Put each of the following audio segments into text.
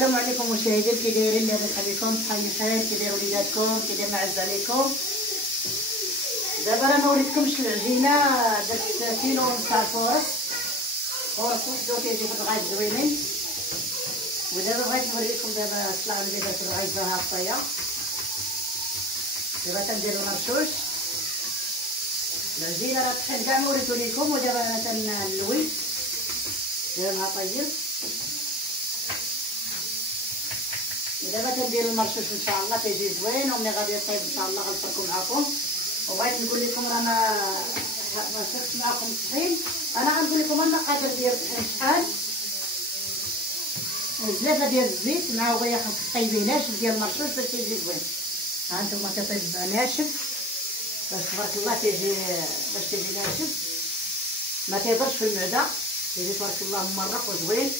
السلام عليكم مشاهدين، كي دايرين؟ لاباس عليكم؟ بحال الحال؟ كي داير وليداتكم؟ كي داير معز عليكم؟ دابا راه ما وريتكمش العجينه، درت كيلو ونص تاع الفورص وحدو كيجيو في الغايت زوينين. ودابا بغيت نوريكم دابا طلعوا لي دابا الغايزه هاطيه. دابا تندير المرشوش. العجينه راه طحين كاع ما وريتو ليكم، ودابا انا تنلوي دابا طيب. ودابا تندير المرشوش ان شاء الله تيجي زوين، وملي غادي يطيب ان شاء الله غنفركو معاكم. وبغيت نقول لكم راه ما شفتش معاكم الطحين. انا غنقول لكم المقادير ديال الطحين شحال. زلافه ديال الزيت مع وغيا خاصك طيبيه ناشف ديال المرشوش باش يجي زوين. ها انتما كطيب ناشف باش تبارك الله تيجي، باش تيجي ناشف ما تيضرش في المعده، تيجي تبارك الله ممرق وزوين.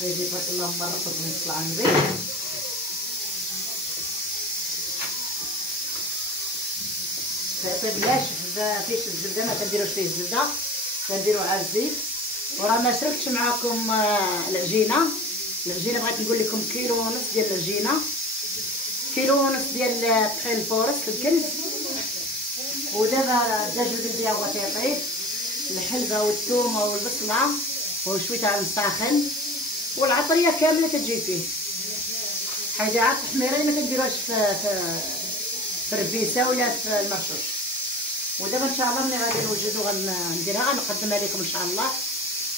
تيجي تبارك الله ممرق وزوين طلع النبي. طيب ناشف فيش الزبده، ما تنديروش فيه الزبده، تنديرو على الزيت. وراه ما شركتش معاكم العجينه بغيت نقول لكم كيلو ونص ديال العجينه، كيلو ونص ديال الطحين الفورص في الكنز. ودابا الدجاج البلدي هو تيطيب، الحلبه والثومه والبصله وشويه تاع المساخن والعطريه كامله كتجي فيه. حاجه تحميرين ما كنديروهاش في الربيسه ولا في المرشوش. ودابا ان شاء الله ملي غادي نوجدو غنديرها غنقدمها لكم ان شاء الله،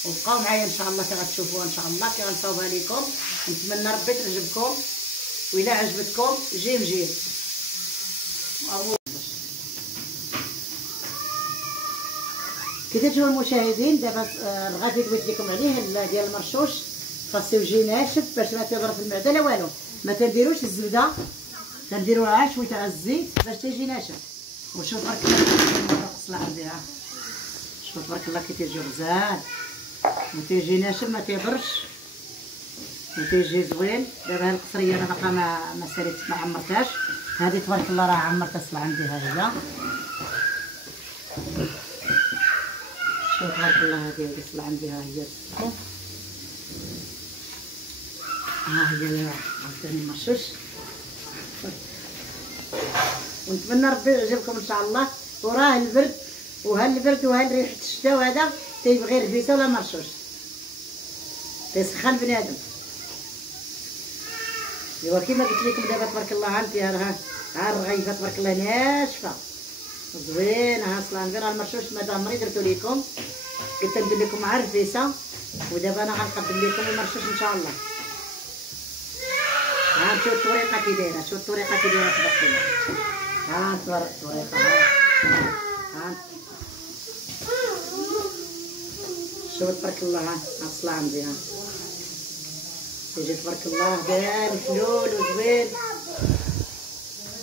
وبقاو معايا ان شاء الله كي غتشوفوها ان شاء الله كي غنصاوبها لكم. نتمنى ربي تعجبكم، وإلا عجبتكم جيم. كي تشوفوا المشاهدين دابا الغادي دويت لكم عليه ديال المرشوش، خاصو يجي ناشف باش ما تضرب في المعده لا والو. ما تنديروش الزبده، تنديروا عا شويه تاع الزيت باش تيجي ناشف. وشوف تبارك الله الصلاة عندها، شوف تبارك الله كي تيجي غزال وتيجي ناشف ما تيضرش وتيجي زوين. دابا هاد القصريه انا باقا ما ساليت ما عمرتهاش. هذه تبارك الله راه عمرتها الصلاة عندها هي. شوف تبارك الله هذه الصلاة عندها هي. ها هي عاوتاني المرشوش. ونتمنى ربي يعجبكم ان شاء الله. وراه البرد وها ريحه الشتاء، وهذا تيبغي ربيسه ولا مرشوش تيسخن بنادم. ايوا كيما قلت لكم دابا تبارك الله ها الرغيفه تبارك الله ناشفه زوينه. ها صلاه النبي، راه المرشوش مادام مري درتو لكم، قلت ندير لكم مع الربيسه. ودابا انا غنقدم لكم المرشوش ان شاء الله. ها شوف الطريقه كي دايره، شوف الطريقه كي دايره تبارك الله. ها الطريقه ها شوف تبارك الله. ها الصلاة عندي ها تيجي تبارك الله بان فلول وزوين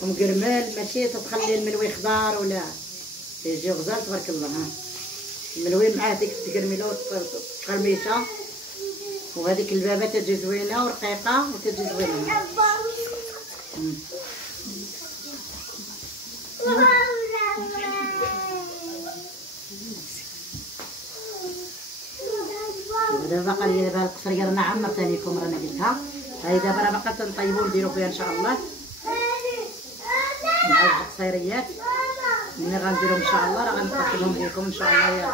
ومقرمل، ماشي تتخلي الملوي خضار ولا تيجي غزال تبارك الله. ها الملوي معاه ديك التقرميله والقرميشه، وهذيك البابه تجي زوينه ورقيقه وتجي زوينه. دابا باقا لي دابا القصريه رانا عمرتها لكم، رانا قلتها. هاي دابا راه باقا تنطيبو نديرو فيها ان شاء الله مع القصيريات. ملي غنديرو ان شاء الله راه غنقدمهم لكم ان شاء الله. يا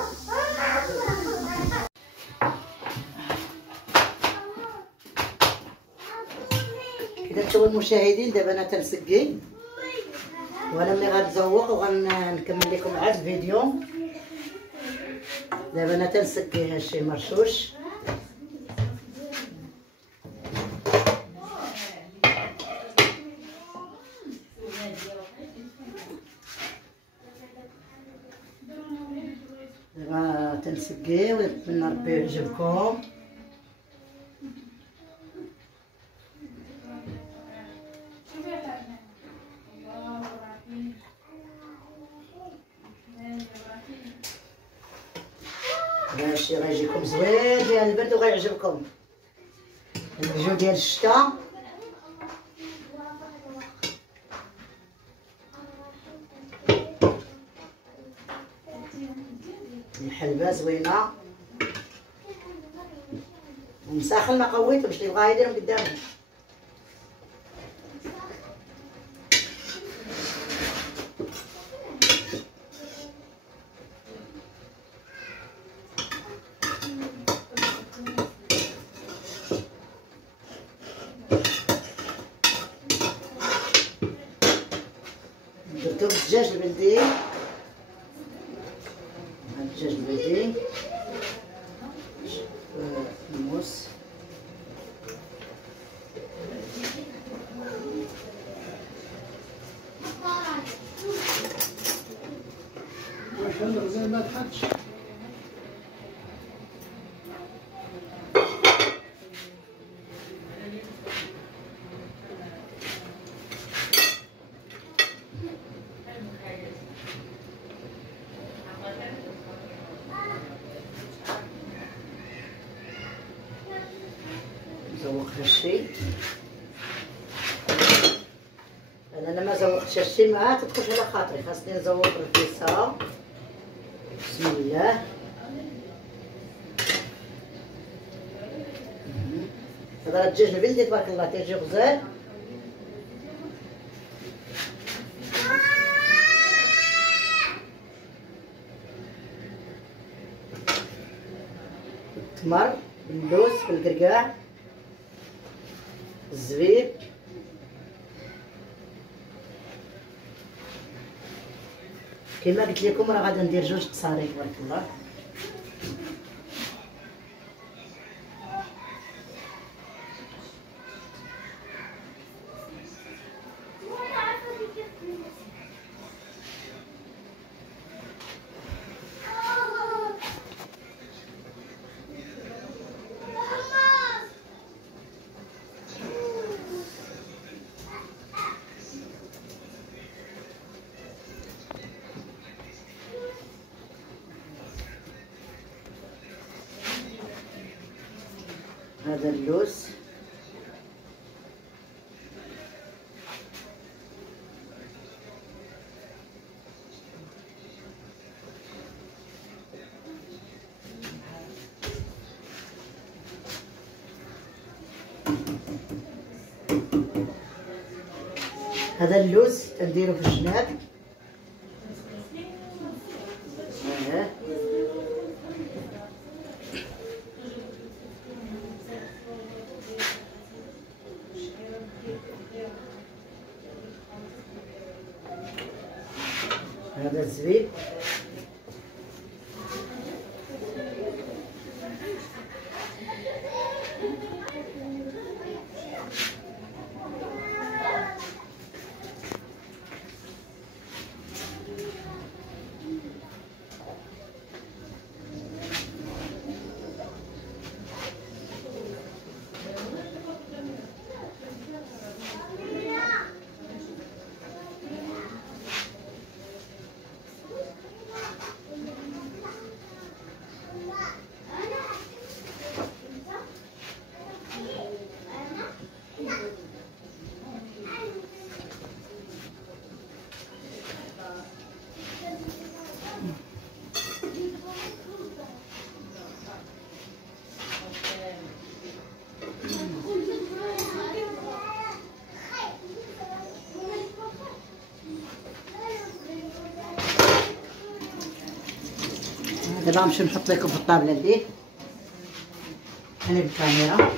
كذا تشوفوا المشاهدين دابا انا تنسقي، وانا ملي غنزوق وغنكمل لكم عاد الفيديو. دابا انا تنسقي هادشي مرشوش. دابا تنسقي ونتمنى ربي يعجبكم. ماشي غيجيكم زوين ديال البرد وغيعجبكم الجو ديال الشتاء. الحلبه زوينه ومساخن ما قويته باش يبغى يديرهم قدامه. درتو بالدجاج البلدي، الدجاج البلدي الموس عشان زي ما تحطش. نزوق هالشي. انا ما زوقتش هالشي ما تدخلش على خاطري، خاصني نزوق الكيسه. بسم الله. هذا الدجاج البلدي تبارك الله تيجي غزال. التمر باللوز بالقرقاع الزبيب كما قلت لكم راه غادي ندير 2 قصاري تبارك الله. هذا اللوز هذا اللوز نديرو في الجناب. هذا الزبيب دابا نمشي نحط لكم في الطابله دي. انا بالكاميرا